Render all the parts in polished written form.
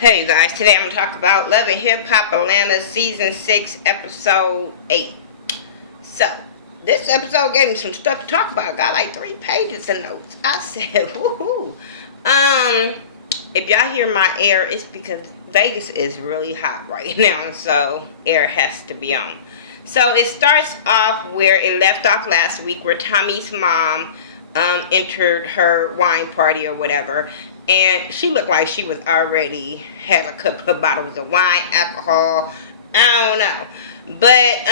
Hey guys, today I'm going to talk about Love and Hip Hop Atlanta Season 6, Episode 8. So, this episode gave me some stuff to talk about. I got like 3 pages of notes. I said, woohoo. If y'all hear my air, it's because Vegas is really hot right now, so air has to be on. So, it starts off where it left off last week, where Tommy's mom entered her wine party or whatever. And she looked like she was already had a couple of bottles of wine, alcohol. I don't know. But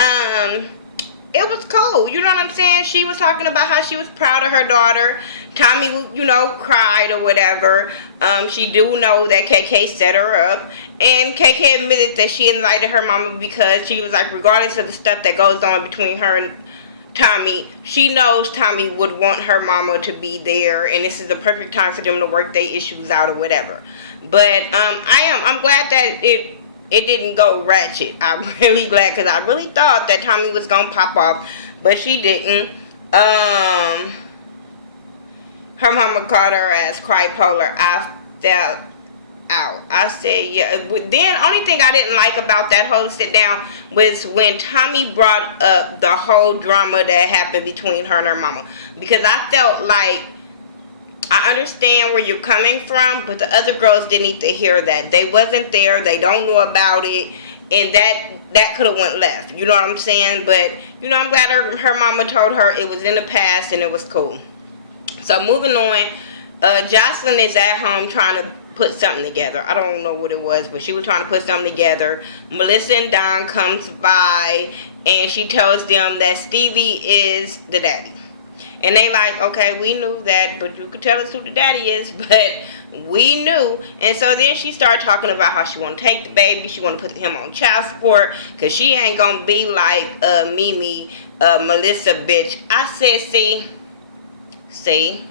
it was cool. You know what I'm saying? She was talking about how she was proud of her daughter. Tommy, cried or whatever. She do know that KK set her up. And KK admitted that she invited her mama because she was like, regardless of the stuff that goes on between her and Tommy, she knows Tommy would want her mama to be there, and this is the perfect time for them to work their issues out or whatever. But I'm glad that it didn't go ratchet. I'm really glad, because I really thought that Tommy was gonna pop off, but she didn't. Her mama called her ass crypolar. I felt out. I said, yeah. Then, only thing I didn't like about that whole sit down was when Tommy brought up the whole drama that happened between her and her mama. Because I felt like, I understand where you're coming from, but the other girls didn't need to hear that. They wasn't there. They don't know about it. And that could have went left. You know what I'm saying? But, I'm glad her mama told her it was in the past and it was cool. So, moving on, Jocelyn is at home trying to put something together. I don't know what it was, but she was trying to put something together. Melissa and Don comes by, and she tells them that Stevie is the daddy. And they like, okay, we knew that, but you could tell us who the daddy is, but we knew. And so then she started talking about how she want to take the baby, she want to put him on child support, because she ain't going to be like Mimi, Melissa bitch. I said, see,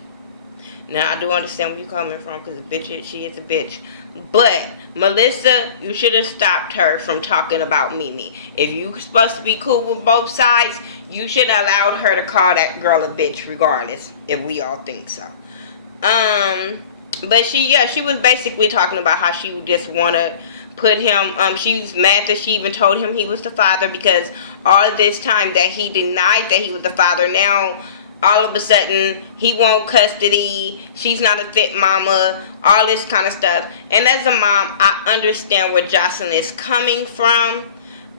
now, I do understand where you're coming from, because she is a bitch. But, Melissa, you should have stopped her from talking about Mimi. If you were supposed to be cool with both sides, you should have allowed her to call that girl a bitch regardless, if we all think so. But she was basically talking about how she just want to put him, she was mad that she even told him he was the father, because all of this time that he denied that he was the father, now all of a sudden, he want custody, she's not a fit mama, all this kind of stuff. And as a mom, I understand where Jocelyn is coming from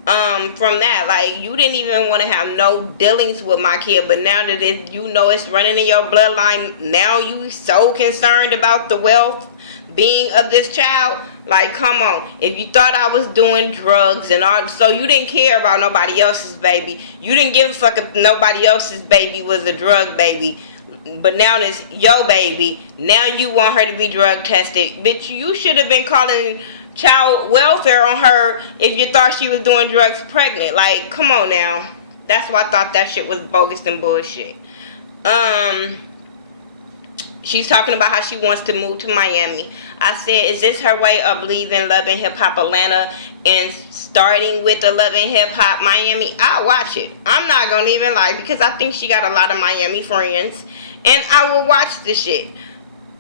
that. Like, you didn't even want to have no dealings with my kid, but now that it's running in your bloodline, now you so concerned about the well-being of this child. Like, come on. If you thought I was doing drugs and all, so you didn't care about nobody else's baby. You didn't give a fuck if nobody else's baby was a drug baby. But now it's your baby. Now you want her to be drug tested. Bitch, you should have been calling child welfare on her if you thought she was doing drugs pregnant. Like, come on now. That's why I thought that shit was bogus and bullshit. She's talking about how she wants to move to Miami. I said, is this her way of leaving Love and Hip Hop Atlanta and starting with the Love and Hip Hop Miami? I'll watch it. I'm not going to even lie, because I think she got a lot of Miami friends. And I will watch the shit.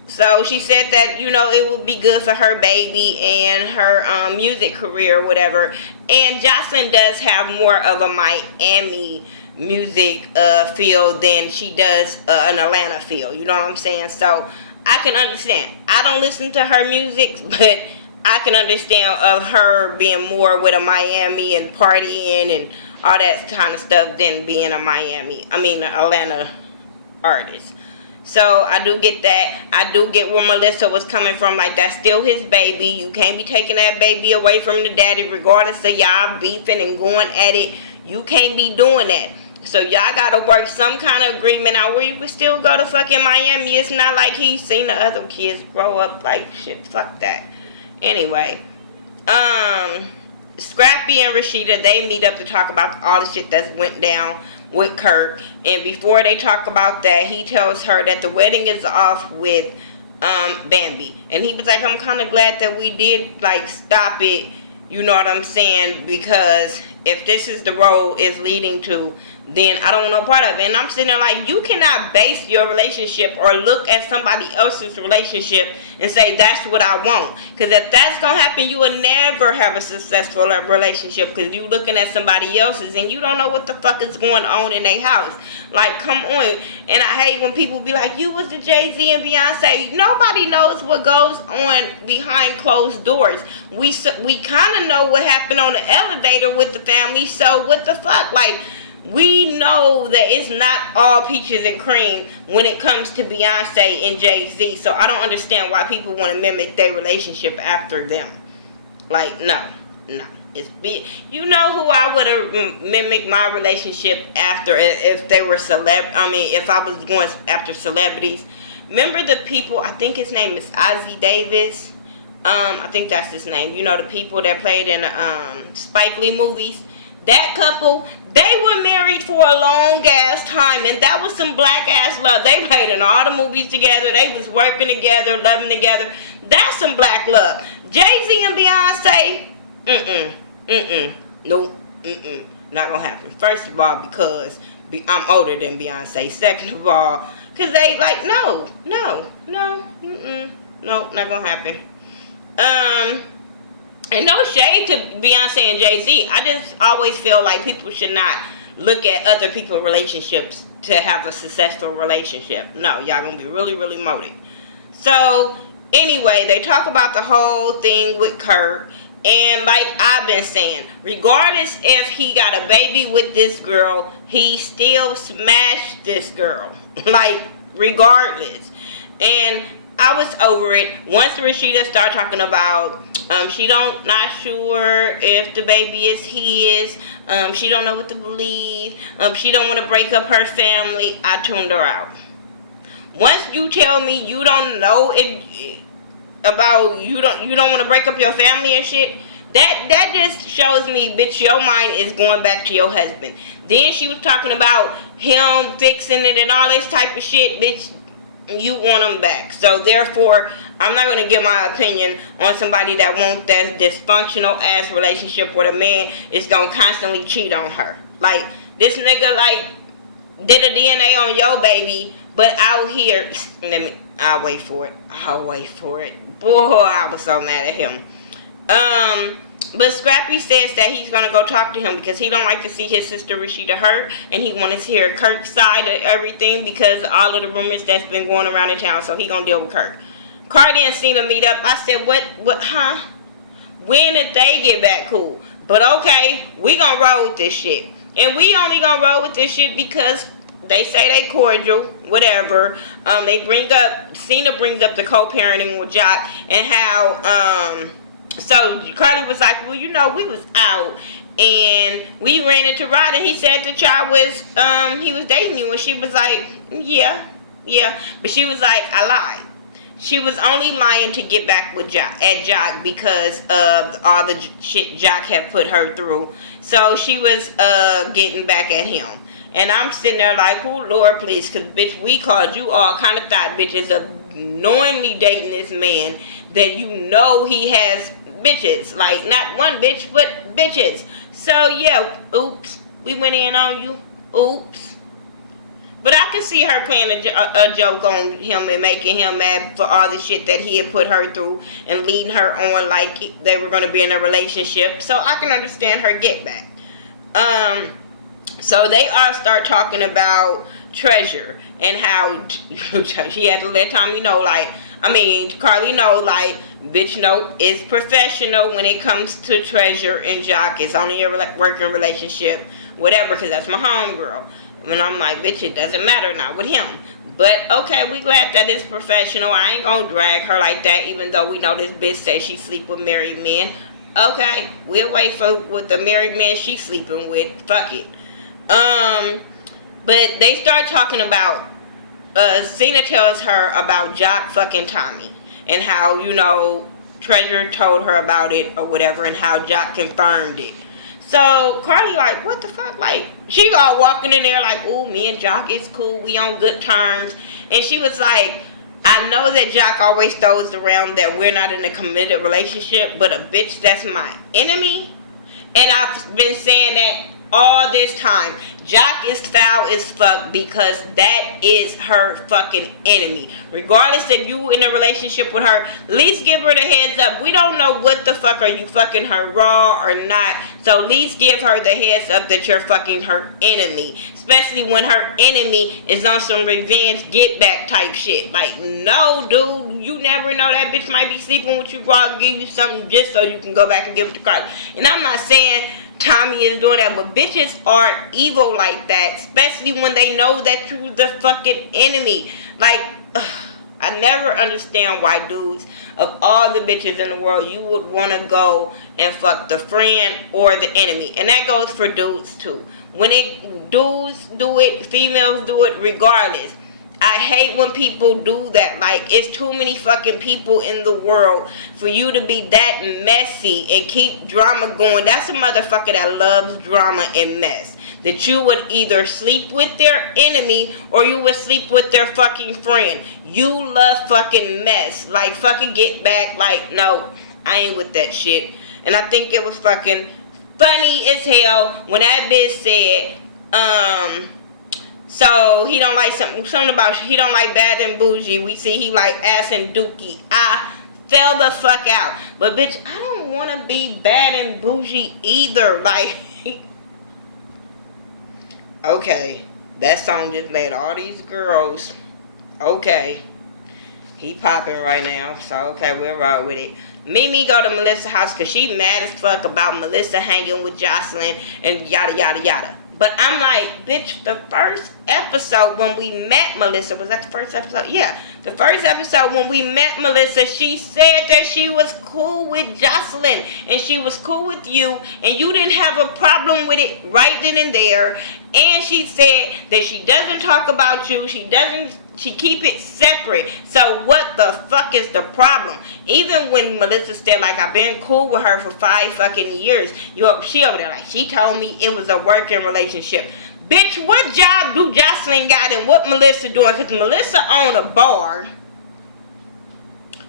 So she said that, it would be good for her baby and her music career or whatever. And Jocelyn does have more of a Miami music feel than she does an Atlanta feel. You know what I'm saying? So I can understand. I don't listen to her music, but I can understand of her being more with a Miami and partying and all that kind of stuff than being an Atlanta artist. So I do get that. I do get where Melissa was coming from. Like, that's still his baby. You can't be taking that baby away from the daddy regardless of y'all beefing and going at it. You can't be doing that. So y'all gotta work some kind of agreement out where you can still go to fucking Miami. It's not like he's seen the other kids grow up like shit. Fuck that. Anyway, Scrappy and Rashida, they meet up to talk about all the shit that went down with Kirk. And before they talk about that, he tells her that the wedding is off with Bambi. And he was like, I'm kind of glad that we did stop it. You know what I'm saying? Because if this is the road is leading to, then I don't want no part of it. And I'm sitting there like, you cannot base your relationship or look at somebody else's relationship and say that's what I want. Because if that's going to happen, you will never have a successful relationship, because you looking at somebody else's and you don't know what the fuck is going on in their house. Like, come on. And I hate when people be like, you was the Jay-Z and Beyonce. Nobody knows what goes on behind closed doors. We kind of know what happened on the elevator with the family, so what the fuck? Like, we know that it's not all peaches and cream when it comes to Beyonce and Jay-Z. So I don't understand why people want to mimic their relationship after them. Like, no. You know who I would have mimicked my relationship after if they were if I was going after celebrities. Remember the people, I think his name is Ozzie Davis. I think that's his name. You know, the people that played in Spike Lee movies. That couple, they were married for a long ass time, and that was some black ass love. They played in all the movies together. They was working together, loving together. That's some black love. Jay-Z and Beyonce, nope, not gonna happen. First of all, because I'm older than Beyonce. Second of all, because they like, no, not gonna happen. And no shade to Beyonce and Jay-Z. I just always feel like people should not look at other people's relationships to have a successful relationship. No, y'all gonna be really, really moated. So, anyway, they talk about the whole thing with Kurt. And like I've been saying, regardless if he got a baby with this girl, he still smashed this girl. Like, regardless. And I was over it. Once Rashida started talking about not sure if the baby is his. She don't know what to believe. She don't want to break up her family. I tuned her out. Once you tell me you don't know you don't want to break up your family and shit, that just shows me, bitch, your mind is going back to your husband. Then she was talking about him fixing it and all this type of shit, bitch. You want him back. So therefore, I'm not going to give my opinion on somebody that wants that dysfunctional ass relationship where the man is going to constantly cheat on her. Like, this nigga, like, did a DNA on your baby, but out here, I'll wait for it. Boy, I was so mad at him. But Scrappy says that he's going to go talk to him because he don't like to see his sister Rashida hurt, and he wants to hear Kirk's side of everything because of all of the rumors that's been going around in town, so he going to deal with Kirk. Cardi and Cena meet up. I said, what, huh? When did they get back cool? But okay, we going to roll with this shit. And we only going to roll with this shit because they say they cordial, whatever. Cena brings up the co-parenting with Jock and how, so Cardi was like, well, you know, we was out and we ran into Rod and he said the child was, he was dating you, and she was like, yeah. But she was like, I lied. She was only lying to get back with Jock because of all the shit Jock had put her through. So she was getting back at him. And I'm sitting there like, oh, Lord, please, because, bitch, we called you all kind of thought bitches of knowingly dating this man that you know he has bitches. Like, not one bitch, but bitches. So, yeah, oops, we went in on you. Oops. But I can see her playing a joke on him and making him mad for all the shit that he had put her through and leading her on like they were going to be in a relationship. So I can understand her get back. So they all start talking about Treasure and how she had to let Tommy know, Carly know, bitch, no, it's professional when it comes to Treasure and Jock. It's only a working relationship, whatever, because that's my homegirl. And I'm like, bitch, it doesn't matter, not with him. But, okay, we glad that it's professional. I ain't gonna drag her like that, even though we know this bitch says she sleep with married men. Okay, we'll wait for what the married man she's sleeping with. Fuck it. But they start talking about, Cena tells her about Jock fucking Tommy. And how, Treasure told her about it or whatever, and how Jock confirmed it. So, Carly like, what the fuck? Like, she all walking in there like, ooh, me and Jock is cool. We on good terms. And she was like, I know that Jock always throws around that we're not in a committed relationship, but a bitch that's my enemy. And I've been saying that all this time. Jock is foul as fuck because that is her fucking enemy. Regardless if you in a relationship with her, at least give her the heads up. We don't know what the fuck are you fucking her raw or not. So at least give her the heads up that you're fucking her enemy. Especially when her enemy is on some revenge get back type shit. Like, no dude, you never know, that bitch might be sleeping with you, bro. I'll give you something just so you can go back and give it to Carly. And I'm not saying Tommy is doing that, but bitches are evil like that, especially when they know that you're the fucking enemy. Like, I never understand why dudes, of all the bitches in the world, you would want to go and fuck the friend or the enemy. And that goes for dudes too. When dudes do it, females do it regardless. I hate when people do that. Like, it's too many fucking people in the world for you to be that messy and keep drama going. That's a motherfucker that loves drama and mess. That you would either sleep with their enemy or you would sleep with their fucking friend. You love fucking mess. Like, fucking get back. Like, no, I ain't with that shit. And I think it was fucking funny as hell when that bitch said, so he don't like something about, he don't like bad and bougie. We see he like ass and dookie. I fell the fuck out. But bitch, I don't want to be bad and bougie either. Like, okay, that song just led all these girls. Okay, he popping right now. So okay, we'll roll with it. Mimi go to Melissa's house because she mad as fuck about Melissa hanging with Jocelyn and yada yada yada. But I'm like, bitch, the first episode when we met Melissa, was that the first episode? Yeah, the first episode when we met Melissa, she said that she was cool with Jocelyn and she was cool with you and you didn't have a problem with it right then and there. And she said that she doesn't talk about you, she keep it separate. So what the fuck is the problem? Even when Melissa said, like, I've been cool with her for 5 fucking years. She over there, like, she told me it was a working relationship. Bitch, what job do Jocelyn got and what Melissa doing? Because Melissa own a bar.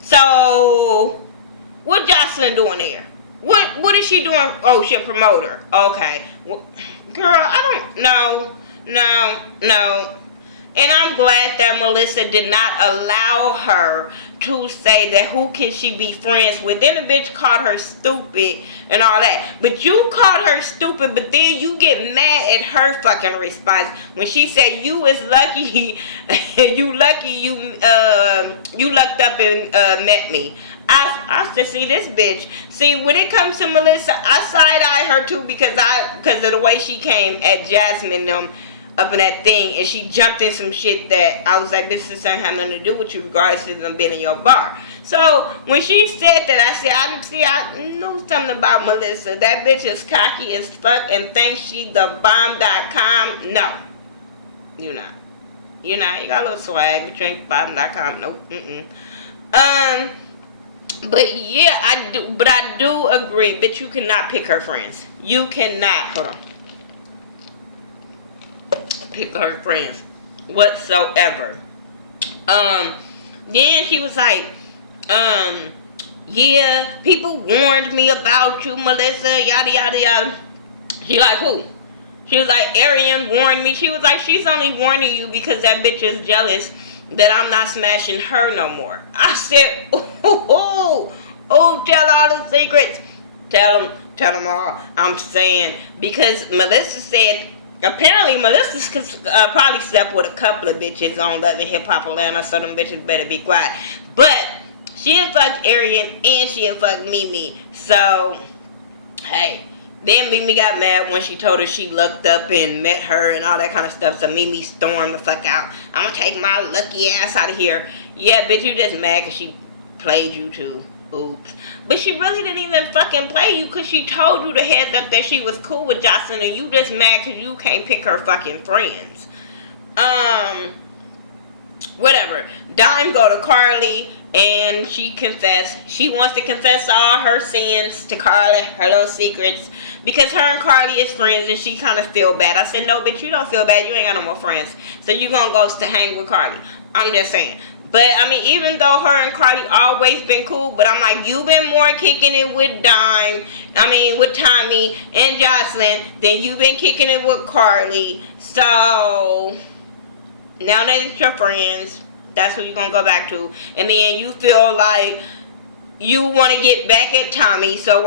So, what Jocelyn doing there? What is she doing? Oh, she a promoter. Okay. Well, girl, I don't know. No. And I'm glad that Melissa did not allow her to say that who can she be friends with. Then the bitch called her stupid and all that. But you called her stupid, but then you get mad at her fucking response when she said you is lucky, you lucked up and met me. I said, see this bitch. See, when it comes to Melissa, I side-eye her too because of the way she came at Jasmine up in that thing, and she jumped in some shit that I was like, this doesn't have nothing to do with you regardless of them being in your bar. So when she said that, I knew something about Melissa. That bitch is cocky as fuck and thinks she the bomb.com. No, you not. You got a little swag, but you ain't bomb.com. Nope. But yeah, I do agree, bitch, you cannot pick her friends. You cannot. Hold on. Pick her friends whatsoever. Then she was like, yeah, people warned me about you, Melissa, yada yada yada. She like, who? She was like, Arian warned me. She was like, she's only warning you because that bitch is jealous that I'm not smashing her no more. I said, oh, tell all the secrets. Tell them all. I'm saying, because Melissa said, apparently Melissa probably slept with a couple of bitches on Love and Hip Hop Atlanta, so them bitches better be quiet. But she had fucked Arian and she had fucked Mimi. So, hey. Then Mimi got mad when she told her she looked up and met her and all that kind of stuff. So Mimi stormed the fuck out. I'm gonna take my lucky ass out of here. Yeah, bitch, you just mad because she played you too. Oops. But she really didn't even fucking play you because she told you the heads up that she was cool with Jocelyn and you just mad because you can't pick her fucking friends. Whatever. Dime go to Carly and she confessed. She wants to confess all her sins to Carly, her little secrets, because her and Carly is friends and she kind of feel bad. I said, no, bitch, you don't feel bad. You ain't got no more friends. So you gonna go to hang with Carly. I'm just saying. But I mean, even though her and Carly always been cool, but I'm like, you've been more kicking it with with Tommy and Jocelyn than you've been kicking it with Carly. So now that it's your friends, that's who you're gonna go back to. And then you feel like you want to get back at Tommy, so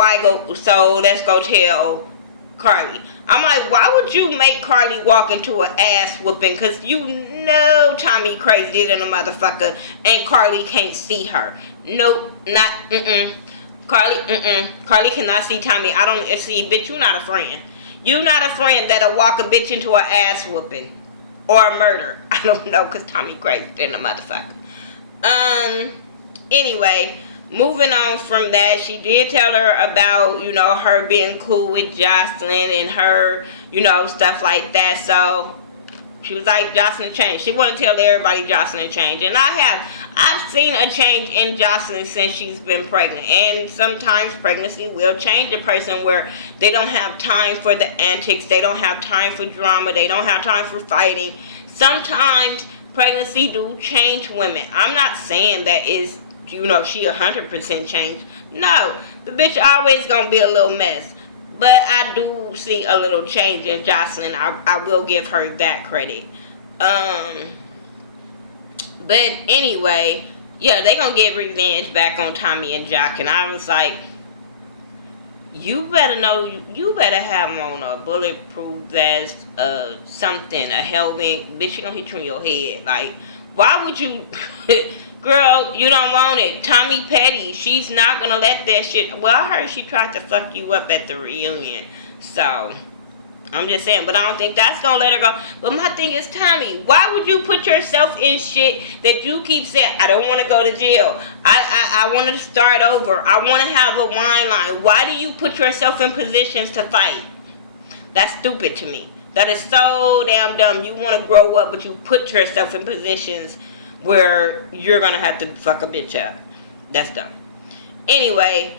let's go tell Carly. I'm like, why would you make Carly walk into an ass whooping? Because you know Tommy crazy than a motherfucker, and Carly can't see her. Nope, not, Carly cannot see Tommy. I don't, see, bitch, you not a friend. You not a friend that'll walk a bitch into an ass whooping. Or a murder. I don't know, because Tommy crazy than a motherfucker. Anyway, moving on from that, she did tell her about, her being cool with Jocelyn and her, stuff like that. So she was like, Jocelyn changed. She wanted to tell everybody Jocelyn changed. And I've seen a change in Jocelyn since she's been pregnant. And sometimes pregnancy will change a person where they don't have time for the antics. They don't have time for drama. They don't have time for fighting. Sometimes pregnancy do change women. I'm not saying that is, she 100% changed. No, the bitch always gonna be a little mess. But I do see a little change in Jocelyn. I will give her that credit. But anyway, yeah, they gonna get revenge back on Tommy and Jock. And I was like, you better have on a bulletproof vest, something, a helmet. Bitch, she gonna hit you in your head. Like, why would you... Girl, you don't want it. Tommy petty. She's not gonna let that shit... Well, I heard she tried to fuck you up at the reunion. So, I'm just saying. But I don't think that's gonna let her go. But my thing is, Tommy, why would you put yourself in shit that you keep saying, I don't want to go to jail. I want to start over. I want to have a wine line. Why do you put yourself in positions to fight? That's stupid to me. That is so damn dumb. You want to grow up, but you put yourself in positions where you're gonna have to fuck a bitch up. That's dumb. Anyway,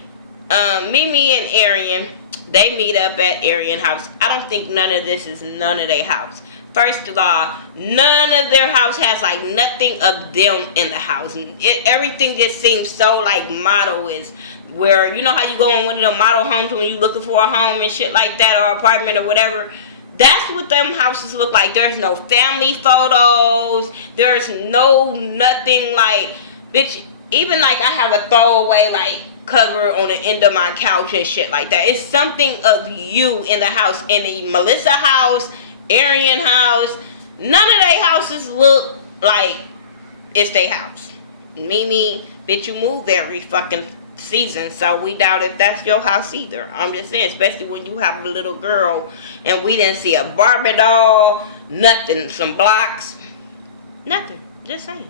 Mimi and Arian, they meet up at Arian house. I don't think none of this is none of their house. First of all, none of their house has like nothing of them in the house. Everything just seems so like model-is. Where, you know how you go on one of them model homes when you looking for a home and shit like that, or apartment or whatever. That's what them houses look like. There's no family photos. There's nothing like, bitch, even like I have a throwaway like cover on the end of my couch and shit like that. It's something of you in the house. In the Melissa house, Arian house, none of their houses look like it's their house. Mimi, bitch, you move every fucking season, so we doubt if that's your house either. I'm just saying, especially when you have a little girl and we didn't see a Barbie doll, nothing, some blocks, nothing, just saying.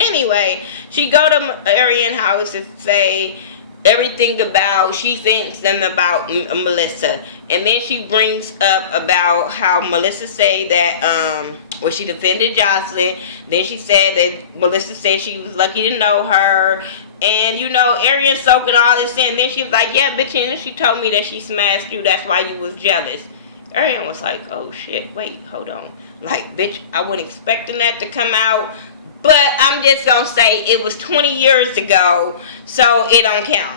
Anyway, she go to Arian house to say everything about, she thinks them about Melissa, and then she brings up about how Melissa say that she defended Jocelyn. Then she said that Melissa said she was lucky to know her, and Arian soaking all this in. Then she was like, yeah, bitch, and then she told me that she smashed you, that's why you was jealous. Arian was like, oh shit, wait, hold on, like, bitch, I wasn't expecting that to come out. But I'm just gonna say it was 20 years ago, so it don't count.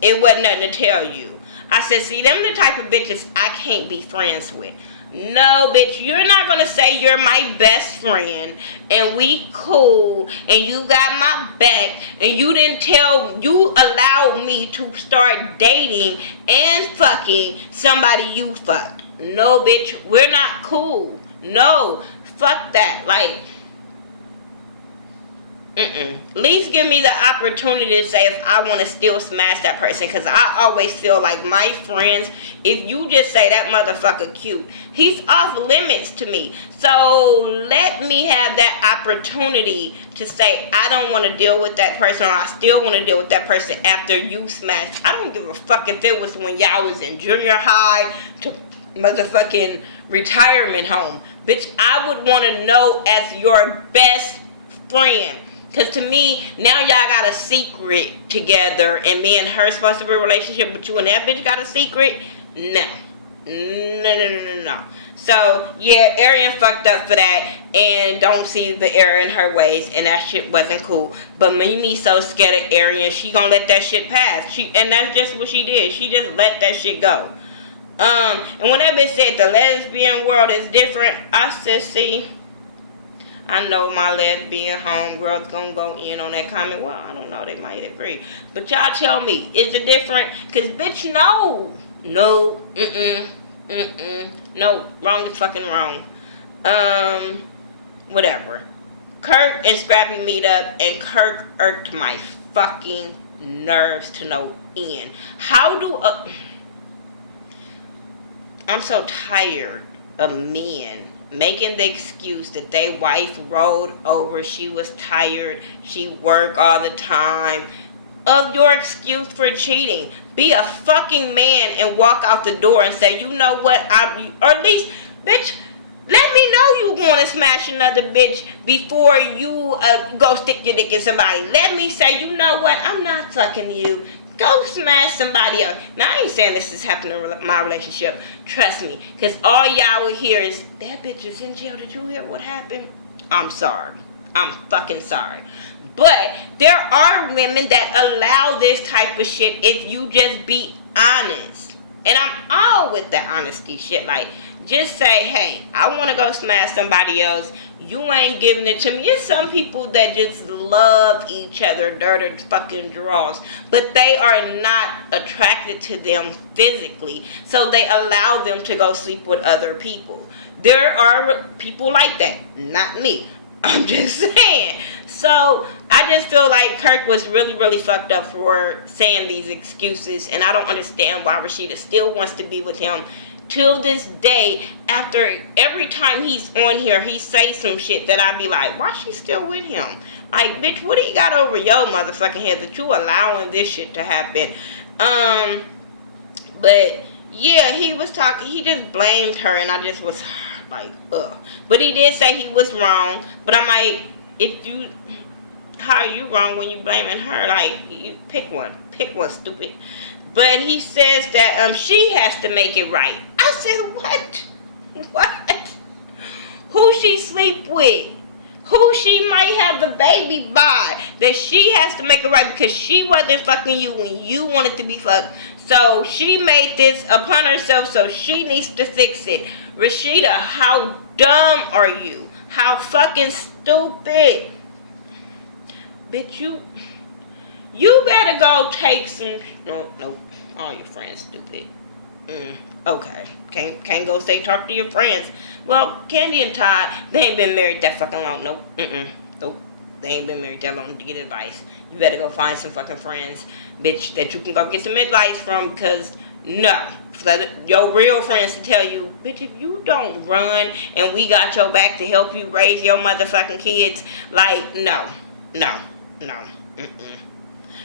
It wasn't nothing to tell you. I said, see, them the type of bitches I can't be friends with. No, bitch, you're not gonna say you're my best friend and we cool and you got my back and you allowed me to start dating and fucking somebody you fucked. No, bitch, we're not cool. No, fuck that. Like, At least give me the opportunity to say if I want to still smash that person. Because I always feel like my friends, if you just say that motherfucker cute, he's off limits to me. So let me have that opportunity to say I don't want to deal with that person, or I still want to deal with that person after you smash. I don't give a fuck if it was when y'all was in junior high to motherfucking retirement home. Bitch, I would want to know as your best friend. Because to me, now y'all got a secret together, and me and her supposed to be a relationship, but you and that bitch got a secret? No. No. So, yeah, Arian fucked up for that and don't see the error in her ways, and that shit wasn't cool. But Mimi so scared of Arian, she gonna let that shit pass. And that's just what she did. She just let that shit go. And when that bitch said the lesbian world is different, I said, see, I know my lesbian homegirls gonna go in on that comment. Well, I don't know, they might agree. But y'all tell me, is it different? Cause bitch, no. No, no, wrong is fucking wrong. Whatever. Kirk and Scrappy meet up, and Kirk irked my fucking nerves to no end. How do I'm so tired of men making the excuse that their wife rolled over, she was tired, she worked all the time. Of your excuse for cheating. Be a fucking man and walk out the door and say, you know what, or at least, bitch, let me know you want to smash another bitch before you go stick your dick in somebody. Let me say, you know what, I'm not fucking you. Go smash somebody else. Now, I ain't saying this is happening in my relationship. Trust me. Because all y'all will hear is, that bitch is in jail. Did you hear what happened? I'm sorry. I'm fucking sorry. But there are women that allow this type of shit if you just be honest. And I'm all with that honesty shit. Like, just say, hey, I want to go smash somebody else. You ain't giving it to me. It's some people that just love each other, dirty fucking draws. But they are not attracted to them physically. So they allow them to go sleep with other people. There are people like that. Not me. I'm just saying. So, I just feel like Kirk was really, really fucked up for saying these excuses. And I don't understand why Rashida still wants to be with him. Till this day, after every time he's on here, he says some shit that I be like, why she still with him? Like, bitch, what do you got over your motherfucking head that you allowing this shit to happen? But, yeah, he was talking, he just blamed her, and I just was like, ugh. But he did say he was wrong, but I'm like, how are you wrong when you blaming her? Like, you pick one, stupid. But he says that she has to make it right. I said, what? What? Who she sleep with? Who she might have the baby by? That she has to make it right because she wasn't fucking you when you wanted to be fucked. So she made this upon herself, so she needs to fix it. Rashida, how dumb are you? How fucking stupid. Bitch, you better go take some... No. All your friends stupid. Okay. Can't go say talk to your friends. Well, Candy and Todd, they ain't been married that fucking long. Nope. Nope. They ain't been married that long to get advice. You better go find some fucking friends, bitch, that you can go get some advice from, because no. Your real friends to tell you, bitch, if you don't run and we got your back to help you raise your motherfucking kids, like, no.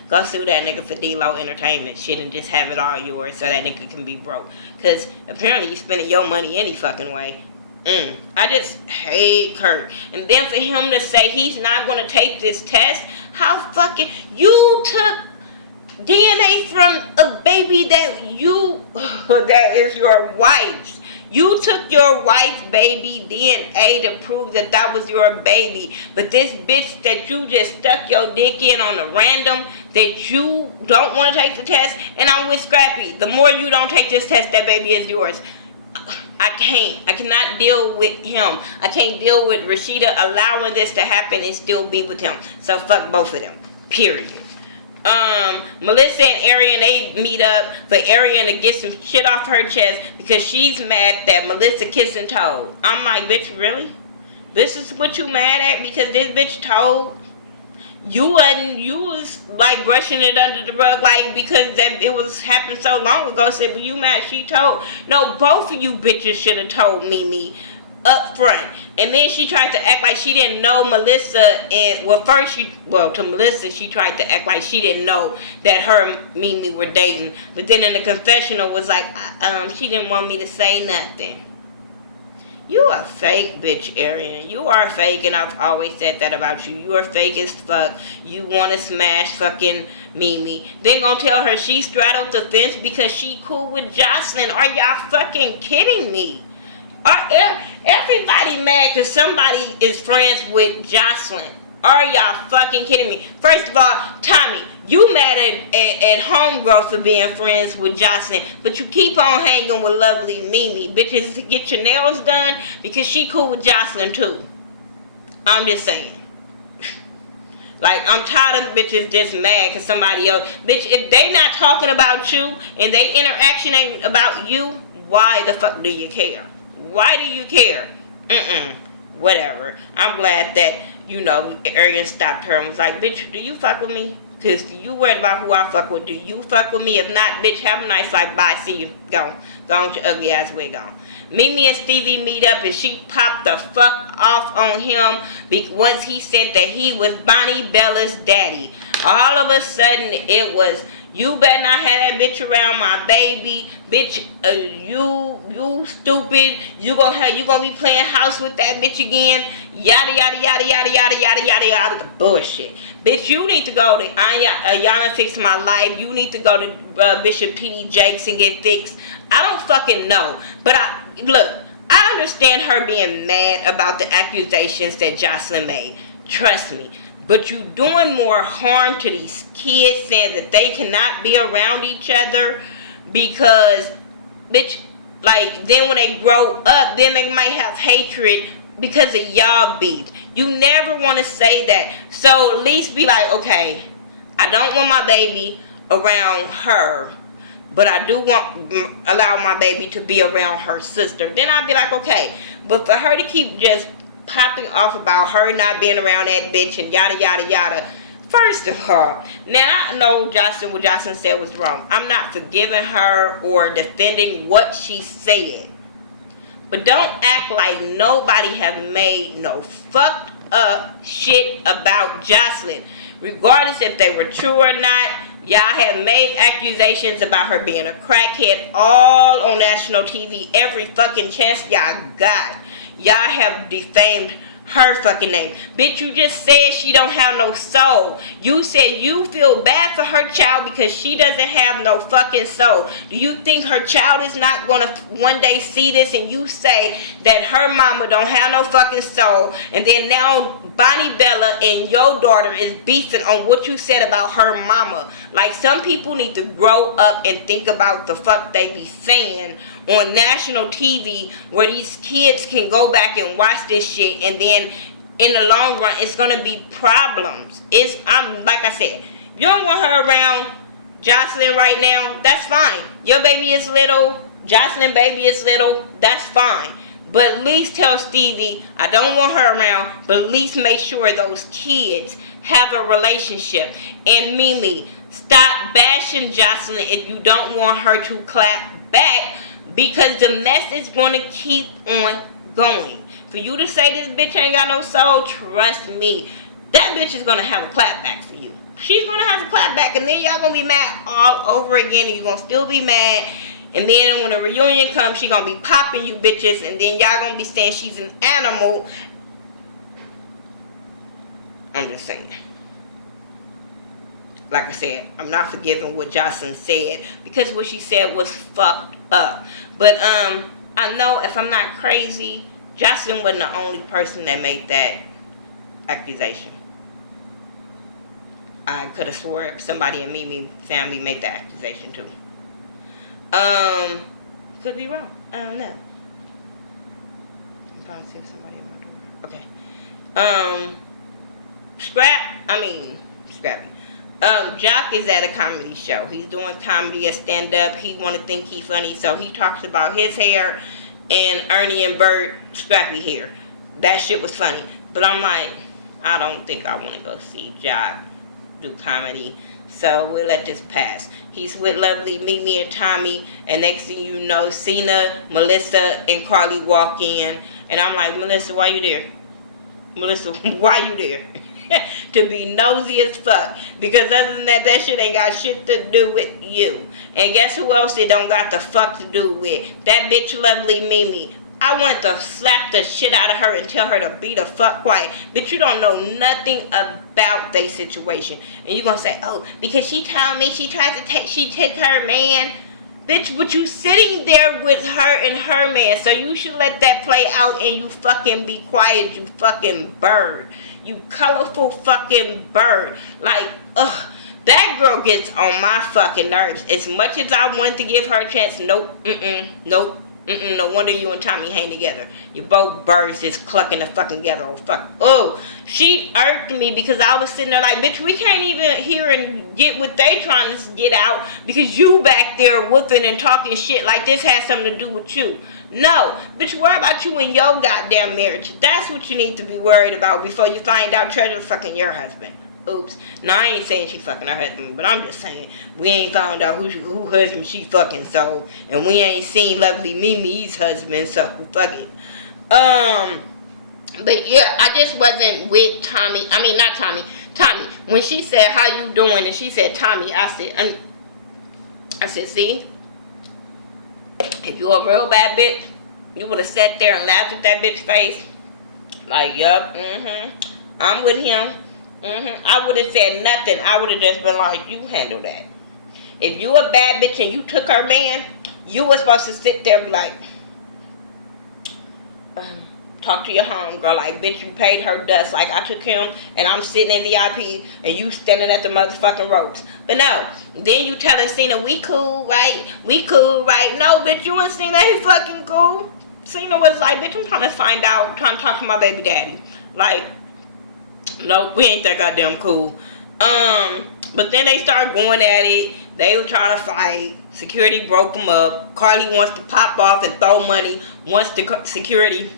Go sue that nigga for D-Lo Entertainment shit and just have it all yours so that nigga can be broke. Because apparently you spending your money any fucking way. I just hate Kurt. And then for him to say he's not going to take this test, how fucking... You took DNA from a baby that is your wife's. You took your wife's baby DNA to prove that was your baby. But this bitch that you just stuck your dick in on a random, that you don't want to take the test, and I'm with Scrappy. The more you don't take this test, that baby is yours. I cannot deal with him. I can't deal with Rashida allowing this to happen and still be with him. So fuck both of them. Period. Melissa and Arian, they meet up for Arian to get some shit off her chest because she's mad that Melissa kissing Toad. I'm like, bitch, really? This is what you mad at because this bitch told? You was like brushing it under the rug, like, because it was happening so long ago. Said, well, you mad she told? No, both of you bitches should have told Mimi up front. And then she tried to act like she didn't know Melissa. And to Melissa, she tried to act like she didn't know that her and Mimi were dating. But then in the confessional was like, she didn't want me to say nothing. You a fake bitch, Arian. You are fake, and I've always said that about you. You are fake as fuck. You want to smash fucking Mimi. Then gonna tell her she straddled the fence because she cool with Jocelyn. Are y'all fucking kidding me? Are everybody mad because somebody is friends with Jocelyn? Are y'all fucking kidding me? First of all, Tommy, you mad at homegirl for being friends with Jocelyn, but you keep on hanging with lovely Mimi. Bitches, to get your nails done because she cool with Jocelyn too. I'm just saying. Like, I'm tired of bitches just mad because somebody else. Bitch, if they not talking about you and they interaction ain't about you, why the fuck do you care? Why do you care? Whatever. I'm glad that, you know, Arian stopped her and was like, bitch, do you fuck with me? Because you worried about who I fuck with. Do you fuck with me? If not, bitch, have a nice life. Bye. See you. Go. Go on your ugly ass wig on. Mimi and Stevie meet up and she popped the fuck off on him once he said that he was Bonnie Bella's daddy. All of a sudden, it was, you better not have that bitch around my baby. Bitch, you stupid. You gonna be playing house with that bitch again. Yada, yada, yada, yada, yada, yada, yada, yada. The bullshit. Bitch, you need to go to Ayana Fix My Life. You need to go to Bishop P.D. Jakes and get fixed. I don't fucking know. But look, I understand her being mad about the accusations that Jocelyn made. Trust me. But you doing more harm to these kids saying that they cannot be around each other because, bitch, like, then when they grow up, then they might have hatred because of y'all beef. You never want to say that. So at least be like, okay, I don't want my baby around her, but I do want allow my baby to be around her sister. Then I'll be like, okay. But for her to keep just popping off about her not being around that bitch and yada yada yada. First of all, now I know what Jocelyn said was wrong. I'm not forgiving her or defending what she said. But don't act like nobody have made no fucked up shit about Jocelyn. Regardless if they were true or not, y'all have made accusations about her being a crackhead all on national TV every fucking chance y'all got. Y'all have defamed her fucking name. Bitch, you just said she don't have no soul. You said you feel bad for her child because she doesn't have no fucking soul. Do you think her child is not going to one day see this and you say that her mama don't have no fucking soul, and then now Bonnie Bella and your daughter is beefing on what you said about her mama? Like, some people need to grow up and think about the fuck they be saying on national TV, where these kids can go back and watch this shit, and then in the long run it's gonna be problems. I'm like I said, you don't want her around Jocelyn right now, that's fine. Your baby is little, Jocelyn baby is little, that's fine. But at least tell Stevie, I don't want her around, but at least make sure those kids have a relationship. And Mimi, stop bashing Jocelyn if you don't want her to clap back, because the mess is going to keep on going. For you to say this bitch ain't got no soul, trust me, that bitch is going to have a clap back for you. She's going to have a clap back, and then y'all going to be mad all over again, and you're going to still be mad. And then when the reunion comes, she going to be popping you bitches, and then y'all going to be saying she's an animal. I'm just saying. Like I said, I'm not forgiving what Jocelyn said, because what she said was fucked up. But I know, if I'm not crazy, Jocelyn wasn't the only person that made that accusation. I could have swore somebody in Mimi family made that accusation too. Could be wrong. I don't know. I'm trying to see if somebody at my door. Okay. Scrappy. Jock is at a comedy show. He's doing comedy, a stand-up. He want to think he's funny, so he talks about his hair and Ernie and Bert Scrappy hair. That shit was funny. But I'm like, I don't think I want to go see Jock do comedy, so we'll let this pass. He's with lovely Mimi and Tommy, and next thing you know, Cena, Melissa, and Carly walk in, and I'm like, Melissa, why you there? Melissa, why you there? To be nosy as fuck, because other than that, that shit ain't got shit to do with you. And guess who else it don't got the fuck to do with? That bitch lovely Mimi. I wanted to slap the shit out of her and tell her to be the fuck quiet. Bitch, you don't know nothing about their situation. And you gonna say, oh, because she told me she took her man. Bitch, but you sitting there with her and her man, so you should let that play out and you fucking be quiet, you fucking bird. You colorful fucking bird. Like, ugh. That girl gets on my fucking nerves. As much as I wanted to give her a chance, nope, nope. No wonder you and Tommy hang together. You both birds just clucking the fucking together. Oh, fuck. Oh, she irked me because I was sitting there like, bitch, we can't even hear and get what they trying to get out because you back there whooping and talking shit like this has something to do with you. No, bitch, worry about you and your goddamn marriage. That's what you need to be worried about before you find out Treasure's fucking your husband. Oops. No, I ain't saying she fucking her husband, but I'm just saying we ain't found out who husband she fucking, so, and we ain't seen lovely Mimi's husband, so fuck it. But yeah, I just wasn't with Tommy. I mean, not Tommy. Tommy. When she said, "How you doing?" and she said, "Tommy," I said, "See, if you a real bad bitch, you would have sat there and laughed at that bitch face, like, yup, I'm with him." I would have said nothing. I would have just been like, you handle that. If you a bad bitch and you took her man, you was supposed to sit there and be like, talk to your homegirl, like, bitch, you paid her dust. Like, I took him and I'm sitting in VIP and you standing at the motherfucking ropes. But no, then you telling Cena, we cool, right? We cool, right? No, bitch, you and Cena ain't fucking cool. Cena was like, bitch, I'm trying to find out, trying to talk to my baby daddy. Like, no, we ain't that goddamn cool. But then they started going at it. They were trying to fight. Security broke them up. Carly wants to pop off and throw money. Wants the security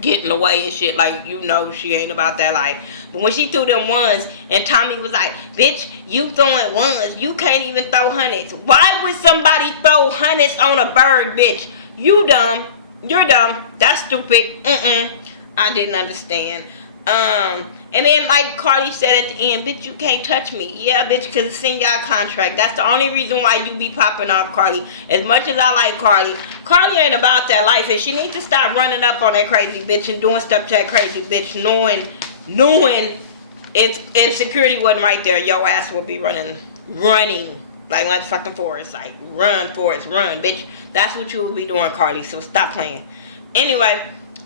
get in the way and shit. Like, you know, she ain't about that life. But when she threw them ones, and Tommy was like, bitch, you throwing ones. You can't even throw hundreds. Why would somebody throw hundreds on a bird, bitch? You dumb. You're dumb. That's stupid. I didn't understand. And then, like Carly said at the end, bitch, you can't touch me. Yeah, bitch, because it's in your contract. That's the only reason why you be popping off, Carly. As much as I like Carly, Carly ain't about that life, and she needs to stop running up on that crazy bitch and doing stuff to that crazy bitch, knowing if security wasn't right there, your ass would be running like fucking Forrest. Like, run, Forrest, run, bitch. That's what you would be doing, Carly, so stop playing. Anyway,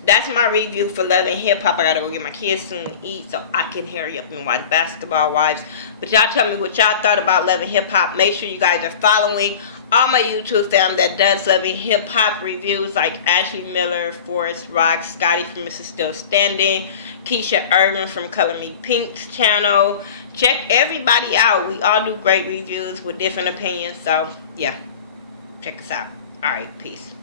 that's my review for Love and Hip Hop. I gotta go get my kids soon to eat so I can hurry up and watch Basketball Wives. But y'all tell me what y'all thought about Love and Hip Hop. Make sure you guys are following all my YouTube family that does Love and Hip Hop reviews, like Ashley Miller, Forrest Rock, Scotty from Mrs. Still Standing, Keisha Irvin from Color Me Pink's channel. Check everybody out. We all do great reviews with different opinions. So, yeah. Check us out. Alright, peace.